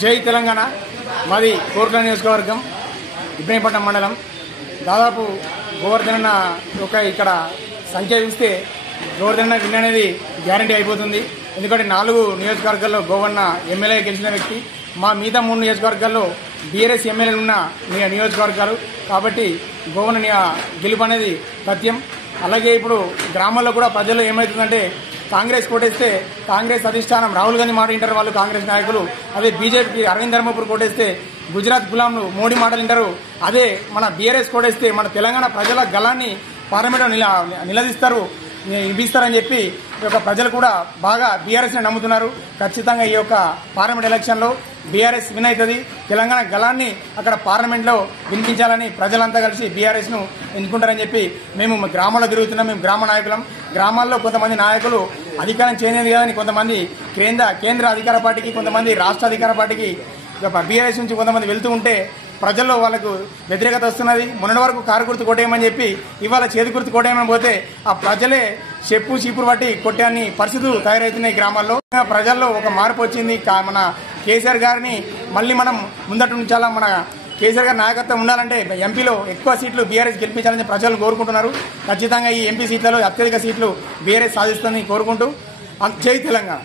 జై తెలంగాణ. మాది కోర్టుల నియోజకవర్గం, ఇబ్రహీంపట్నం మండలం. దాదాపు గోవర్ధన ఒక ఇక్కడ సంఖ్య చూస్తే గోవర్ధన విన్ అనేది గ్యారంటీ అయిపోతుంది. ఎందుకంటే 4 నియోజకవర్గాల్లో గోవర్ధన ఎమ్మెల్యే గెలిచిన వ్యక్తి. మా మిగతా 3 నియోజకవర్గాల్లో బీఆర్ఎస్ ఎమ్మెల్యేలు ఉన్న నియోజకవర్గాలు కాబట్టి గోవర్ధన గెలుపు అనేది సత్యం. అలాగే ఇప్పుడు గ్రామాల్లో కూడా ప్రజల్లో ఏమవుతుందంటే కాంగ్రెస్ కోటేస్తే కాంగ్రెస్ అధిష్టానం రాహుల్ గాంధీ మాట వింటారు వాళ్ళు, కాంగ్రెస్ నాయకులు. అదే బీజేపీకి అరవింద్ ధర్మపూర్ కోటేస్తే గుజరాత్ గులాంలు మోడీ మాటలు వింటారు. అదే మన బీఆర్ఎస్ కోటేస్తే మన తెలంగాణ ప్రజల గలాన్ని పార్లమెంట్లో నిలదీస్తారు, ఇప్పిస్తారని చెప్పి ఈ యొక్క ప్రజలు కూడా బాగా బీఆర్ఎస్ని నమ్ముతున్నారు. ఖచ్చితంగా ఈ యొక్క పార్లమెంట్ ఎలక్షన్లో బీఆర్ఎస్ విన్ అవుతుంది. తెలంగాణ గలాన్ని అక్కడ పార్లమెంట్లో వినిపించాలని ప్రజలంతా కలిసి బీఆర్ఎస్ను ఎన్నుకుంటారని చెప్పి మేము గ్రామాల్లో తిరుగుతున్నాం. మేము గ్రామ నాయకులం. గ్రామాల్లో కొంతమంది నాయకులు అధికారం చేయలేదు కదని కొంతమంది కేంద్ర అధికార పార్టీకి, కొంతమంది రాష్ట్ర అధికార పార్టీకి బీఆర్ఎస్ నుంచి కొంతమంది వెళ్తూ ఉంటే ప్రజల్లో వాళ్ళకు వ్యతిరేకత వస్తున్నది. మొన్నటి వరకు కారు గుర్తు కొట్టేయమని చెప్పి ఇవాళ చేతి గుర్తు కొట్టేయమని పోతే ఆ ప్రజలే చెప్పు చీపురు పట్టి కొట్టాన్ని పరిస్థితులు తయారవుతున్నాయి గ్రామాల్లో. ప్రజల్లో ఒక మార్పు వచ్చింది. మన కేసీఆర్ గారిని మళ్ళీ మనం ముందట ఉంచాలా, మన కేసీఆర్ గారి నాయకత్వం ఉండాలంటే ఎంపీలో ఎక్కువ సీట్లు బీఆర్ఎస్ గెలిపించాలని ప్రజలు కోరుకుంటున్నారు. ఖచ్చితంగా ఈ ఎంపీ సీట్లలో అత్యధిక సీట్లు బీఆర్ఎస్ సాధిస్తుందని కోరుకుంటూ జై తెలంగాణ.